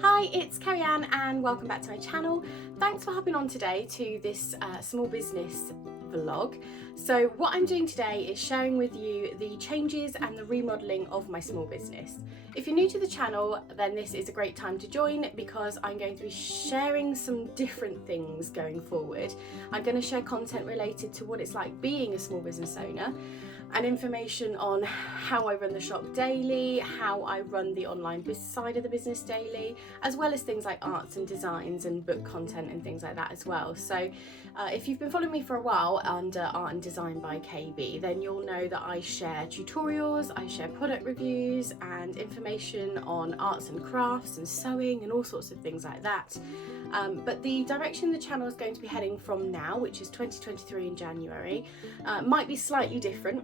Hi, it's Kerri-Ann and welcome back to my channel. Thanks for hopping on today to this small business vlog. So what I'm doing today is sharing with you the changes and the remodeling of my small business. If you're new to the channel, then this is a great time to join because I'm going to be sharing some different things going forward. I'm going to share content related to what it's like being a small business owner, and information on how I run the shop daily, how I run the online business side of the business daily, as well as things like arts and designs and book content and things like that as well. So if you've been following me for a while under Artanddesignbykb, then you'll know that I share tutorials, I share product reviews and information on arts and crafts and sewing and all sorts of things like that. But the direction the channel is going to be heading from now, which is 2023 in January, might be slightly different.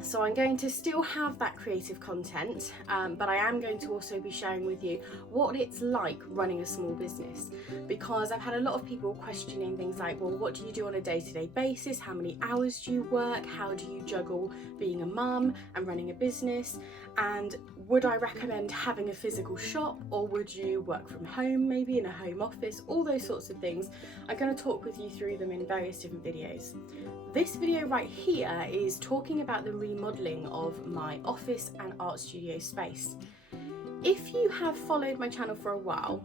So I'm going to still have that creative content, but I am going to also be sharing with you what it's like running a small business, because I've had a lot of people questioning things like, well, what do you do on a day-to-day basis? How many hours do you work? How do you juggle being a mum and running a business? And would I recommend having a physical shop, or would you work from home, maybe in a home office? All those sorts of things. I'm going to talk with you through them in various different videos. This video right here is talking about the remodeling of my office and art studio space. If you have followed my channel for a while,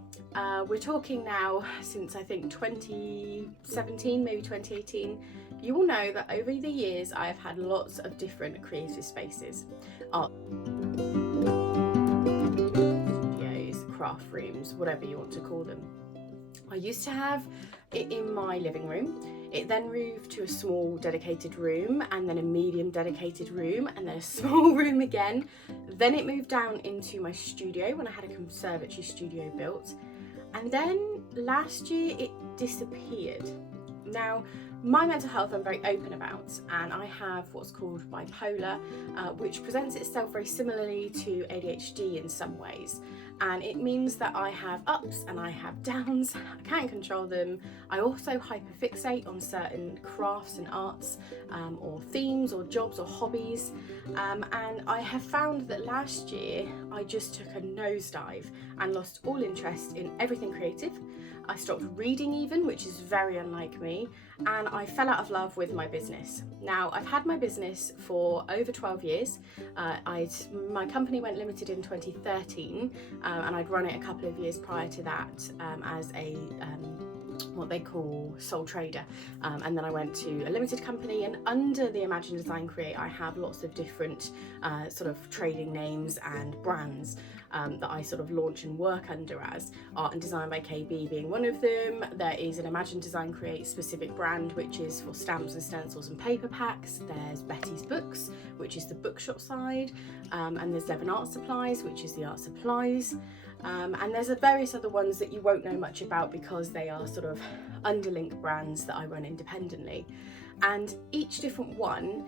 we're talking now since I think 2017, maybe 2018, you will know that over the years I have had lots of different creative spaces. Art studios, craft rooms, whatever you want to call them. I used to have it in my living room. It then moved to a small dedicated room, and then a medium dedicated room, and then a small room again. Then it moved down into my studio when I had a conservatory studio built. And then last year it disappeared. Now, my mental health I'm very open about, and I have what's called bipolar, which presents itself very similarly to ADHD in some ways. And it means that I have ups and I have downs. I can't control them. I also hyperfixate on certain crafts and arts, or themes or jobs or hobbies. And I have found that last year I just took a nosedive and lost all interest in everything creative. I stopped reading even, which is very unlike me, and I fell out of love with my business. Now, I've had my business for over 12 years. My company went limited in 2013, and I'd run it a couple of years prior to that as a what they call sole trader, and then I went to a limited company, and under the Imagine Design Create I have lots of different sort of trading names and brands that I sort of launch and work under, as Artanddesignbykb being one of them. There is an Imagine Design Create specific brand which is for stamps and stencils and paper packs. There's Betty's Books, which is the bookshop side, and there's Devon Art Supplies, which is the art supplies. And there's various other ones that you won't know much about because they are sort of underlinked brands that I run independently. And each different one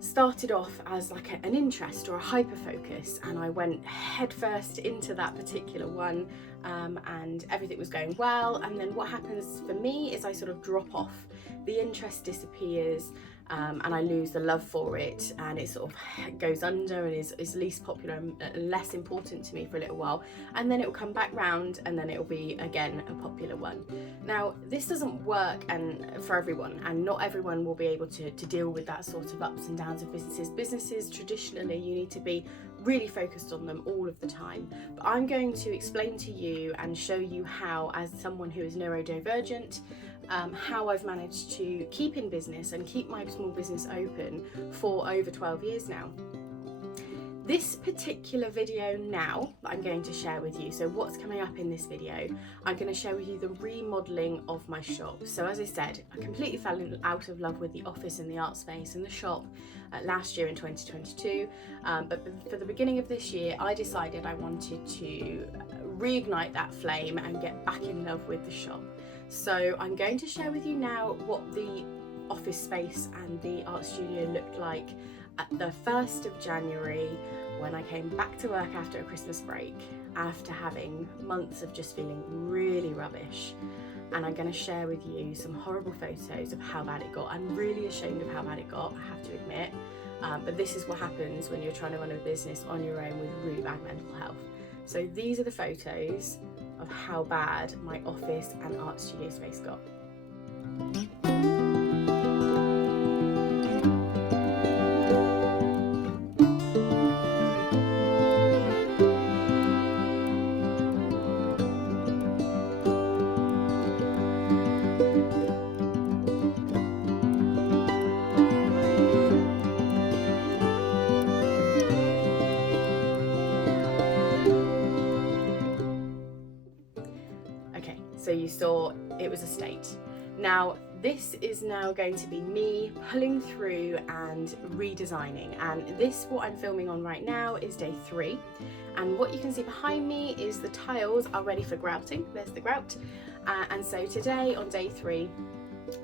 started off as like an interest or a hyper focus, and I went headfirst into that particular one, and everything was going well. And then what happens for me is I sort of drop off, the interest disappears, and I lose the love for it, and it sort of goes under and is least popular and less important to me for a little while, and then it will come back round, and then it will be again a popular one. Now, this doesn't work for everyone, and not everyone will be able to deal with that sort of ups and downs of businesses. Businesses, traditionally, you need to be really focused on them all of the time. But I'm going to explain to you and show you how, as someone who is neurodivergent, how I've managed to keep in business and keep my small business open for over 12 years now. This particular video now that I'm going to share with you, so what's coming up in this video, I'm going to share with you the remodeling of my shop. So as I said, I completely fell out of love with the office and the art space and the shop last year in 2022, but for the beginning of this year I decided I wanted to reignite that flame and get back in love with the shop. So I'm going to share with you now what the office space and the art studio looked like at the 1st of January when I came back to work after a Christmas break, after having months of just feeling really rubbish. And I'm going to share with you some horrible photos of how bad it got. I'm really ashamed of how bad it got, I have to admit, but this is what happens when you're trying to run a business on your own with really bad mental health. So these are the photos of how bad my office and art studio space got. Okay, so you saw it was a state. Now this is now going to be me pulling through and redesigning, and this, what I'm filming on right now, is day 3, and what you can see behind me is the tiles are ready for grouting. There's the grout, and so today on day 3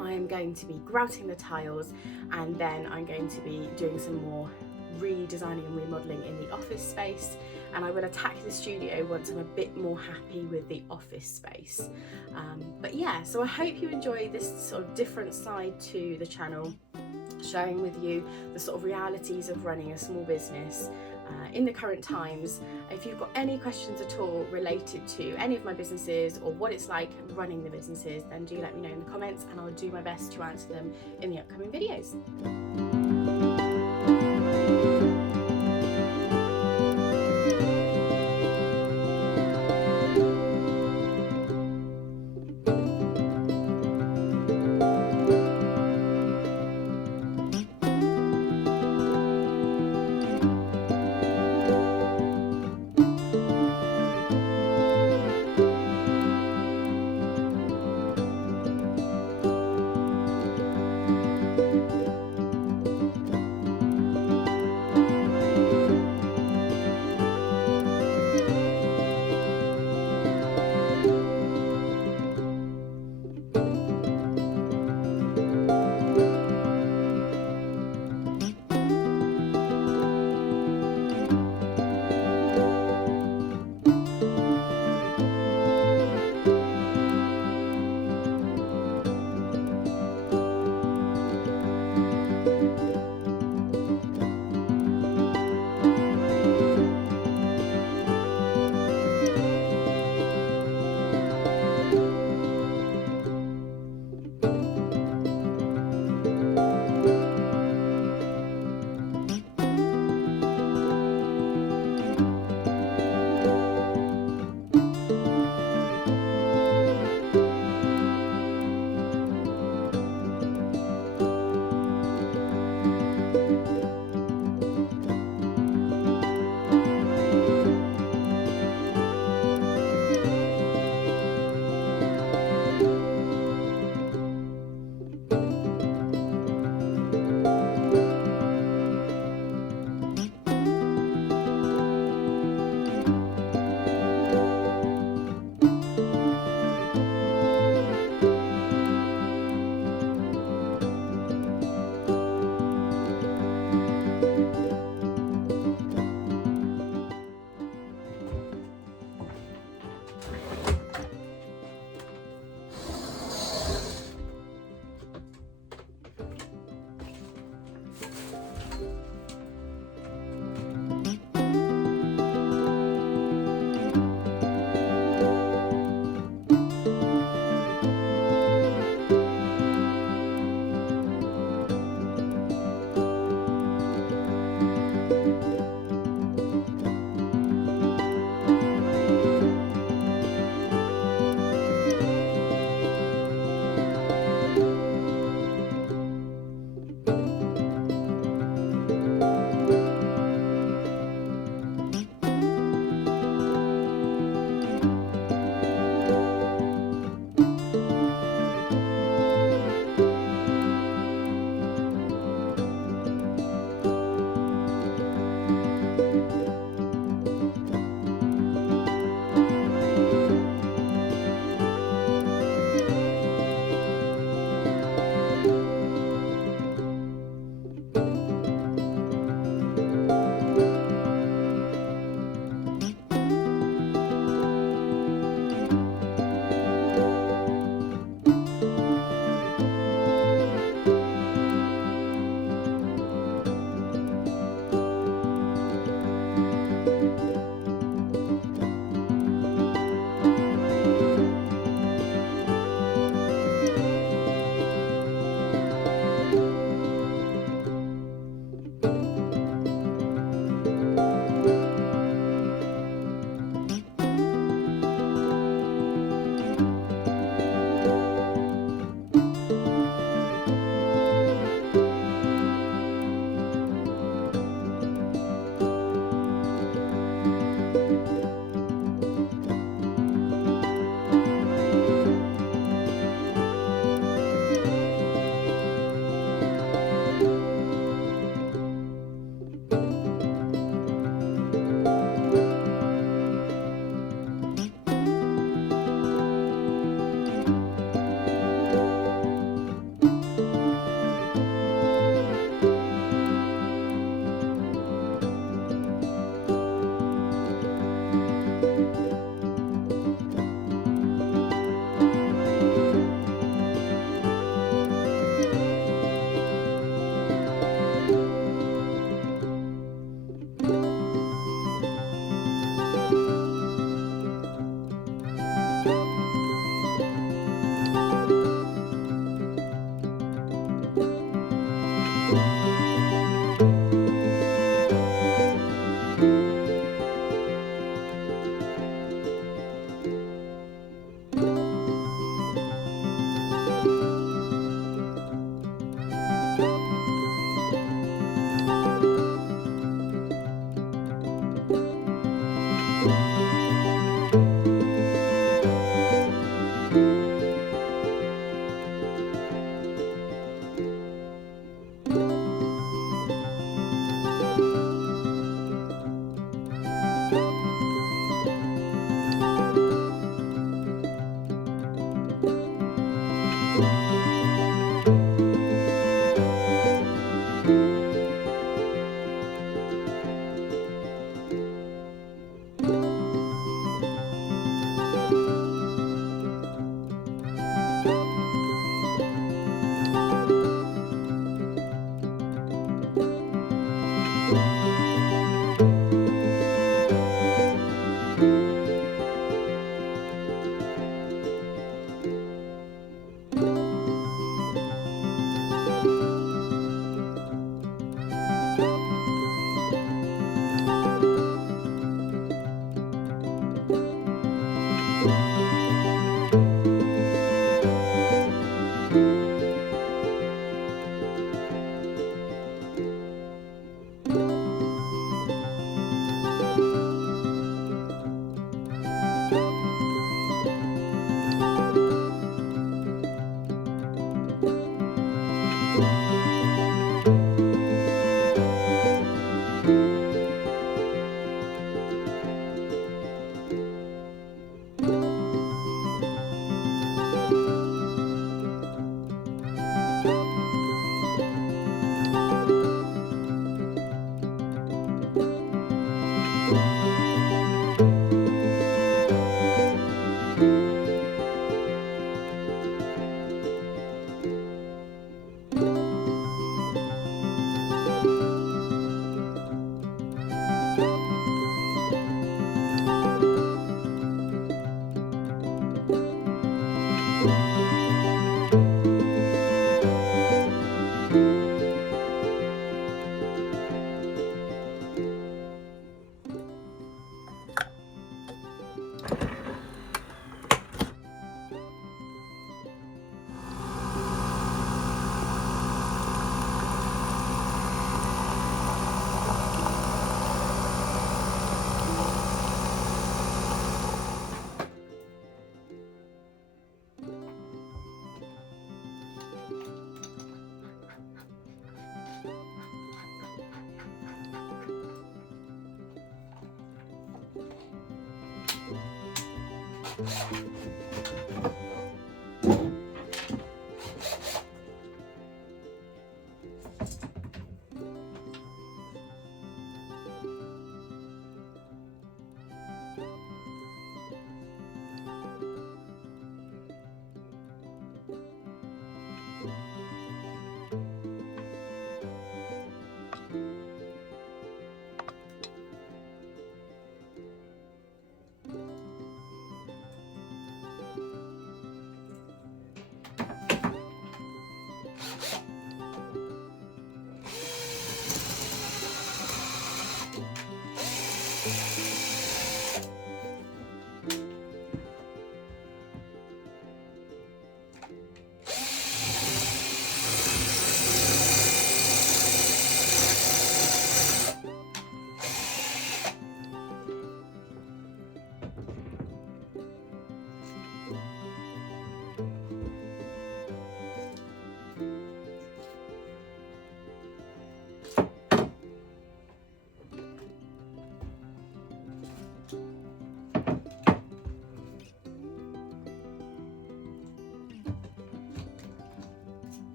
I am going to be grouting the tiles, and then I'm going to be doing some more redesigning and remodeling in the office space, and I will attack the studio once I'm a bit more happy with the office space. But yeah, so I hope you enjoy this sort of different side to the channel, sharing with you the sort of realities of running a small business in the current times. If you've got any questions at all related to any of my businesses or what it's like running the businesses, then do let me know in the comments, and I'll do my best to answer them in the upcoming videos.